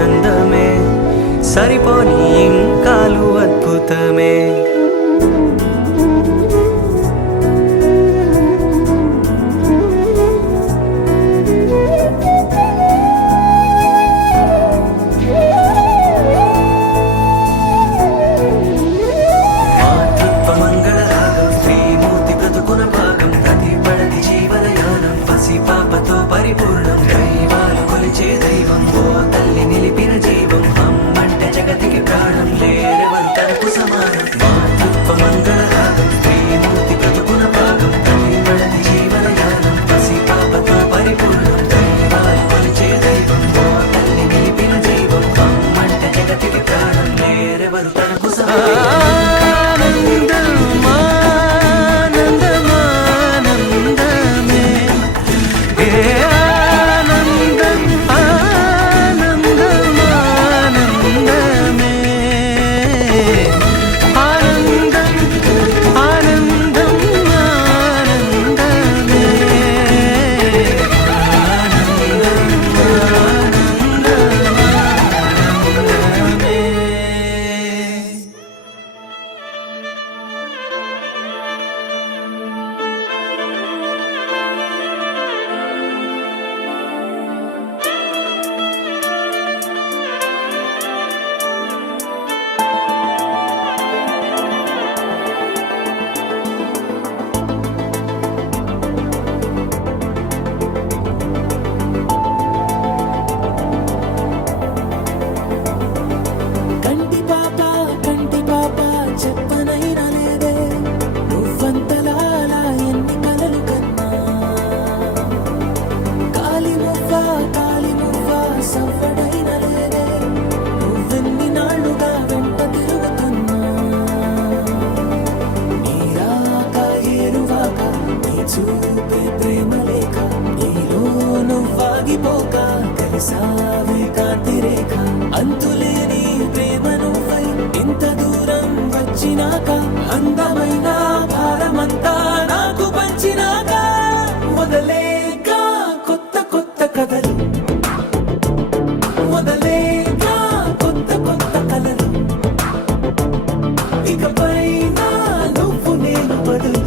ఆనందమే సరిపోని ఇంకాలు అద్భుతమే. పరిపూర్ణం దైవాలు కొలిచే దైవం ఓ తల్లి నిలిపిన జీవం అమ్మంటే జగతికి ప్రాణం లేరెవరు తనకు సమానం. మాతృత్వ మంగళ రాగం శ్రీమూర్తి బ్రతుకున భాగం ప్రతిపడని జీవనయానం పసి పాపతో పరిపూర్ణం దైవాలు కొలిచే దైవం ఓ తల్లి నిలిపిన జీవం అమ్మంటే జగతికి ప్రాణం లేరెవరు తనకు సమానం. చూపే ప్రేమ లేక నీలో నువ్వాగిపోక కలిసావే కాంతి రేఖ అంతులేని ప్రేమ నువ్వై ఇంత దూరం వచ్చినాక అందమైన భారమంతా నాకు పంచినాక మొదలేక కొత్త కొత్త కథలు మొదలేక కొత్త కొత్త కలలు ఇకపై నువ్వు నేను బదులు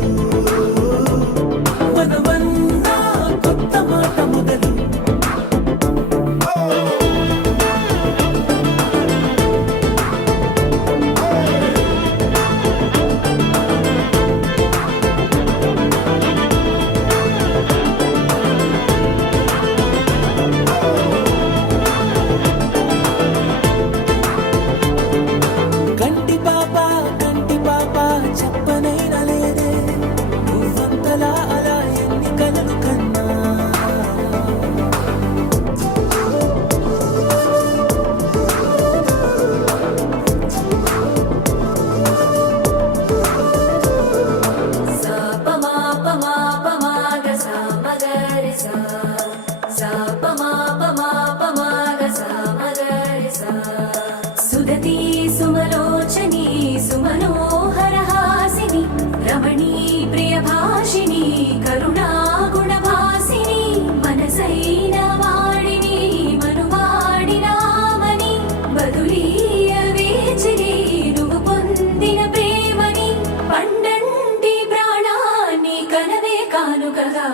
సుదతి సుమలోచని సుమనోహరహాసిని రమణీ ప్రియభాషిణి కరుణా గుణభాసిని మనసైన వాడిని మనువాడినామని బదులీయ వేచిరి నువ్వు పొందిన ప్రేమని పండంటి ప్రాణాన్ని కనవే కానుకగా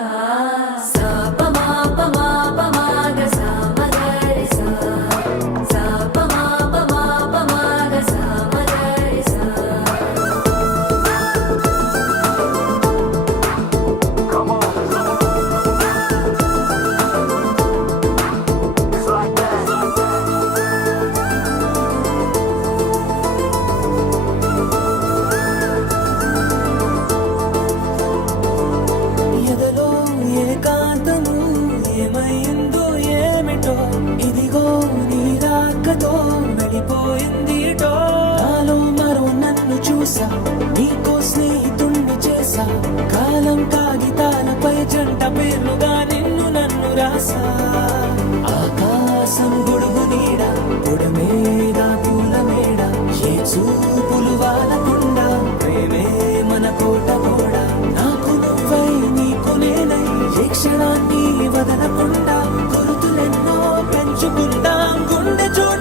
ఇదిగో నీ రాకతో వెళ్ళిపోయిందిటో నాలో మరో నన్ను చూసా నీకో స్నేహితుణ్ణి చేసా కాలం కాగితాలపై జంట పేర్లుగా నిన్ను నన్ను రాసా ఆకాశం గొడుగు నీడ పొడమేడ పూల మేడ ఏ చూపులు వాలకుండా ప్రేమే మన కోట గోడ నాకు నువ్వై నీకు నేనై ఏ క్షణాన్ని వదలకుండా గుర్తులెన్నో పెంచుకుందాం గుండె చోట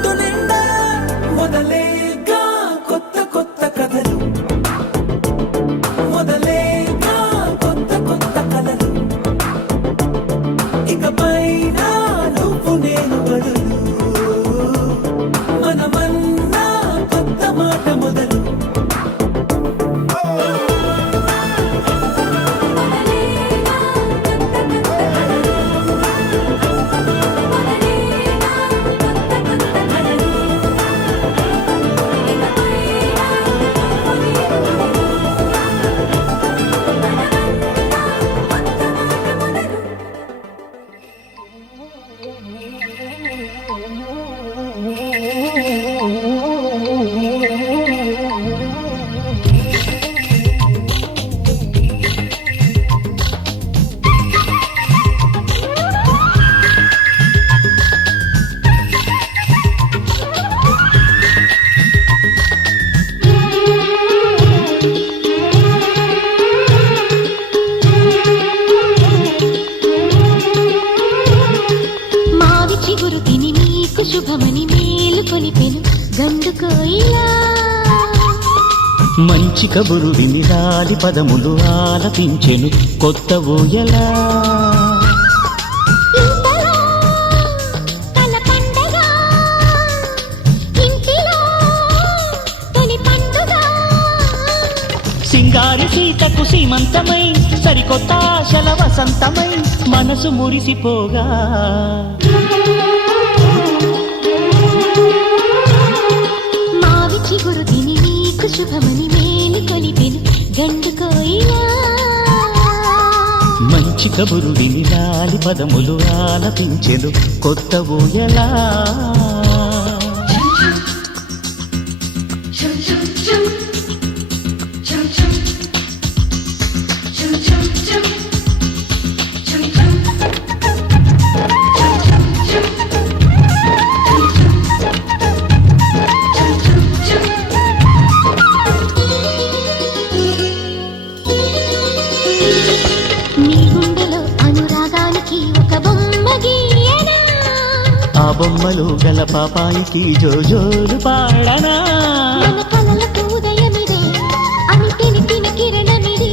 మావి చిగురు తిని మీకు శుభమని మేలు కొలిపెను గండు కోయిలా మంచి కబురు విని రాలి పదములు ఆలపించెను కొత్త ఊయలా ఇంతలో కల పండగ ఇంటిలో తొలి పండుగ సింగారి సీతకు సీమంతమై సరికొత్త ఆశల వసంతమై మనసు మురిసిపోగా మావి చిగురు తిని మీకు శుభమని మేలు కొలిపెను గండు కోయిలా మంచి కబురు విని రాలి పదములు ఆలపించెను కొత్త ఊయలా నీ గుండెలో అనురాగానికి ఒక బొమ్మ గీయనా ఆ బొమ్మలు గల పాపాయికి జోజోలు పాడనా మన కలలకు ఉదయమిదే అని తెలిపిన కిరణమిది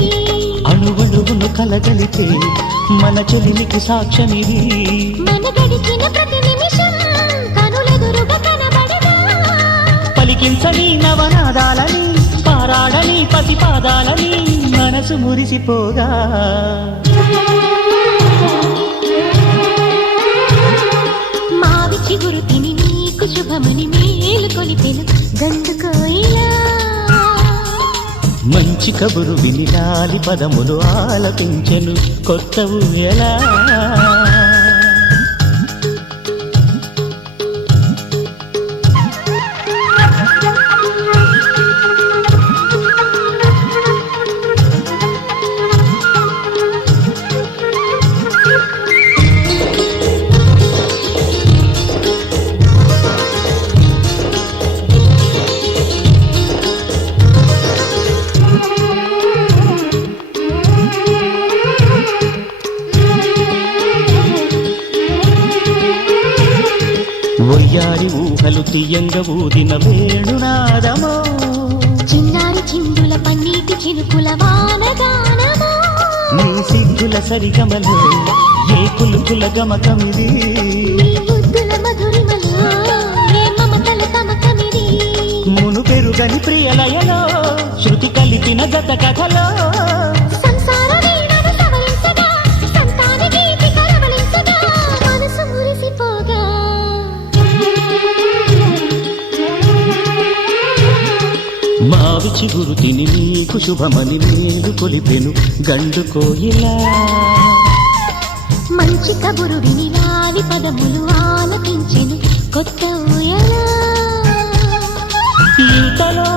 అణువణువును కలగలితే మన చెలిమికి సాక్ష్యమిది మన గడిచిన ప్రతి నిమిషం కనులెదురుగా కనబడదా పలికించని నవనాదాలని పారాడని పతిపాదాలని మనసు మురిసిపోగా మావి చిగురు తిని నీకు శుభమని మేలు కొలిపెను గండు కోయిలా మంచి కబురు విని రాలి పదములు ఆలపించెను కొత్త ఊయలా ఒయ్యారి ఊహలు తీయంగ ఊదిన వేణునాదమో చిన్నారి చిందుల పన్నీటి చినుకుల వానగానమో నీ సిగ్గుల సరిగమలో ఏ కులుకుల గమకమిది నీ ముద్దుల మధురిమలో ఏ మమతల తమకమిది మును పెరుగని ప్రియలయలో శృతి కలిపిన గత కథలో సంసార వీణను సవరించగా సంతాన గీతి కలవలించగా మనసు మురిసిపోగా మావి చిగురు తిని నీకు శుభమని మేలు కొలిపెను గండు కోయిలా మంచి కబురు విని లాలి పదములు ఆలపించెను కొత్త ఊయలా ఇంతలో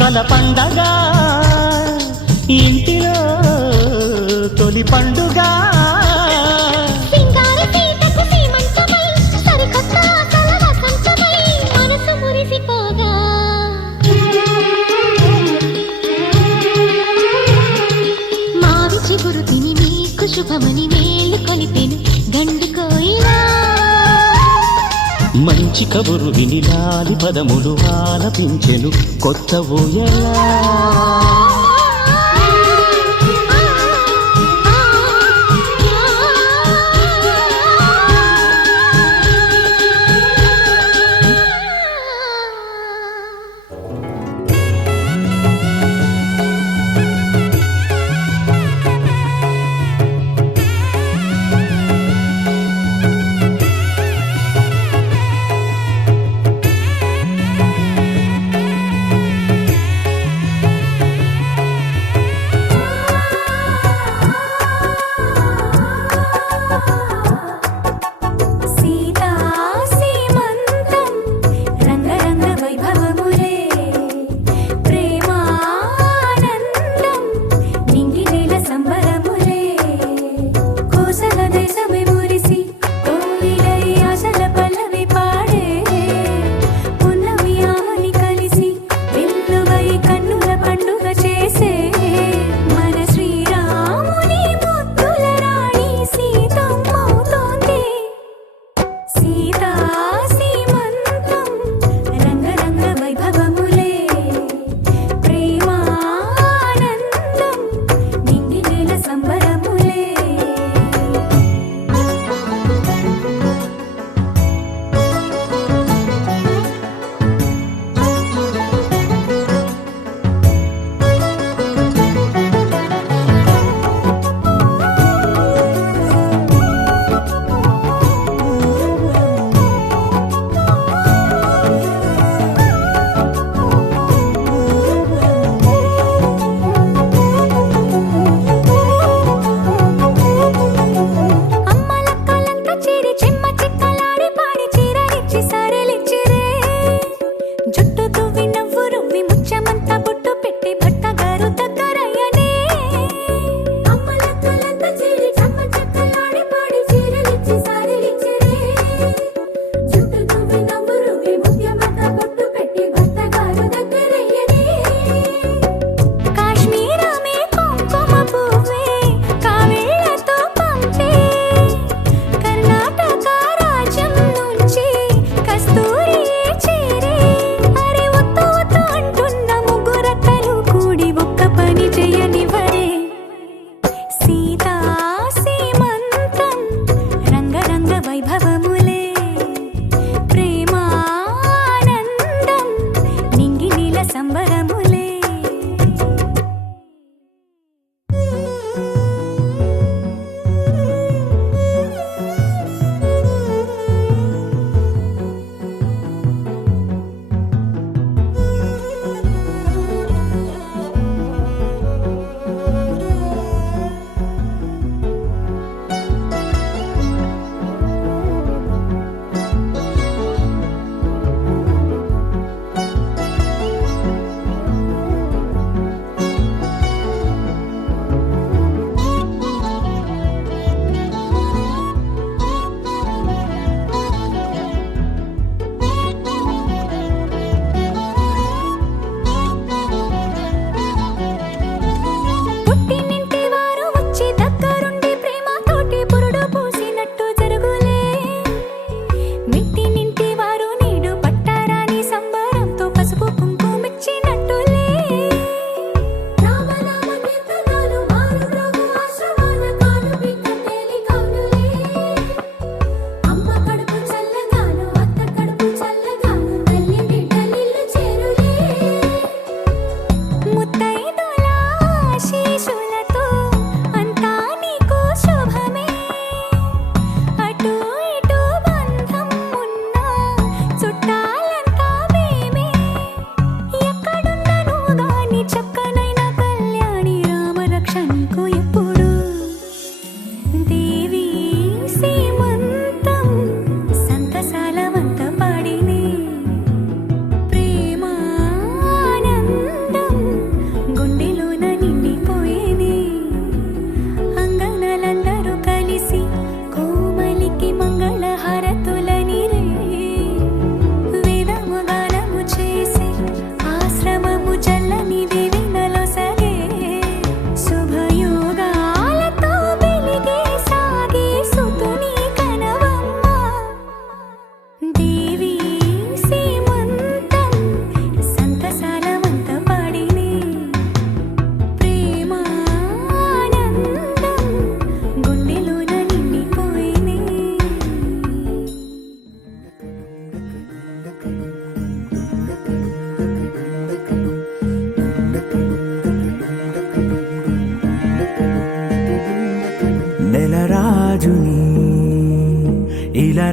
కల పండగ ఇంటిలో తొలి పండుగ సింగారి సీతకు సీమంతమై సరికొత్త ఆశల వసంతమై మనసు మురిసిపోగా మావి చిగురు తిని మీకు శుభమని మేలు కొలిపెను గండు కోయిలా మంచి కబురు విని లాలి పదములు ఆలపించెను కొత్త ఊయలా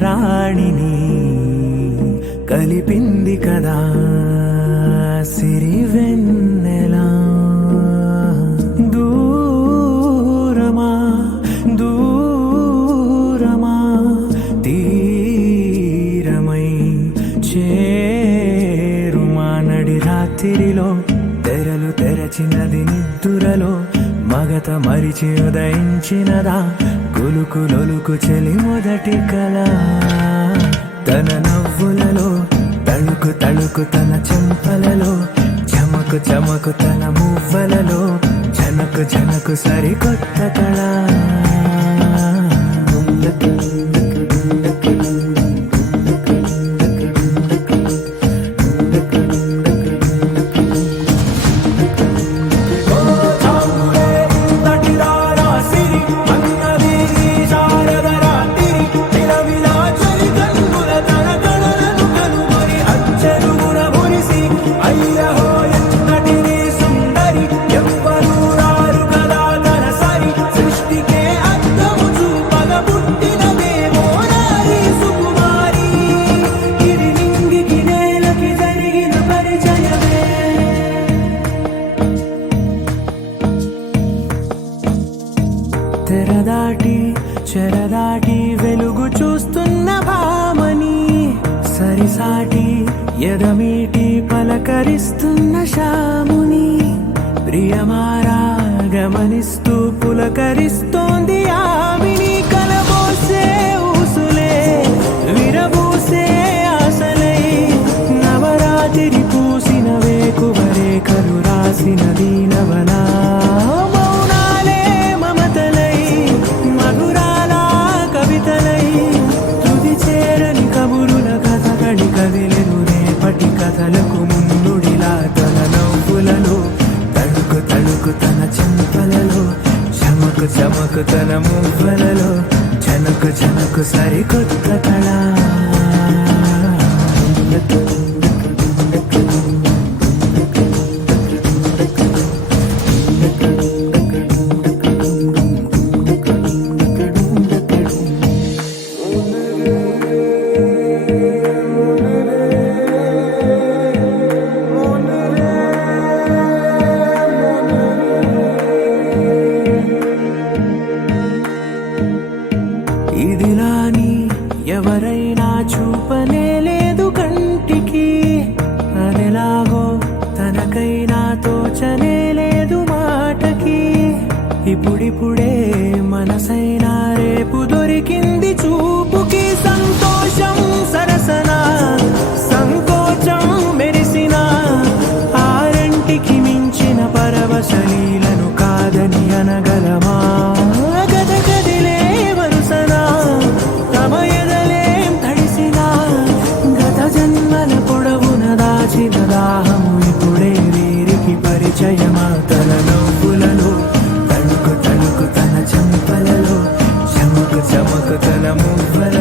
రాణిని కలిపింది కదా సిరివెన్నెలా. దూరమా దూరమా తీరమై చేరుమా నడి రాత్రిలో తెరలు తెరచినది నిద్దురలో మగత మరిచి ఉదయించినదా కులుకులొలుకు చెలి మొదటి కళ. తన నవ్వులలో తళుకు తళుకు తన చెంపలలో చమకు చమకు తన మువ్వలలో జనకు జనకు సరికొత్త కళ. తెరదాటి చెరదాటి వెలుగు చూస్తున్న భామని సరిసాటి ఎదమీటి పలకరిస్తున్న శాముని ప్రియమారా గమనిస్తూ పులకరిస్తోంది ఆవిని. కలబోసే ఊసులే విరబూసే ఆశలై నవరాత్రి పూసిన వేకువరే కరు రాసిన దీనవనా. కదిలెను రేపటి కథలకు ముందుడిలా తన నవ్వులలో తడుకు తడుకు తన చెంపలలో చమకు చమకు తన మువ్వలలో జనకు జనకు సరికొత్త కళ. ఇదిలాని ఎవరైనా చూపనే లేదు కంటికి అదెలాగో తనకైనా తోచనే లేదు మాటకి. ఇప్పుడిప్పుడే మనసైనా రేపు దొరికింది చూపుకి. సంతోషం సరసన సంకోచం మెరిసిన ఆరంటికి మించిన పరవశలీలను కాదని అనగలమా. గద గదిలే వరుసనా తమ ఎదలేం తడిసినా గత జన్మల పొడవున దాచిన దాహము ఇప్పుడే వీరికి పరిచయమా. తన నవ్వులలో తణుకు తణుకు తన చెంపలలో చమకు చమకు తన మువ్వల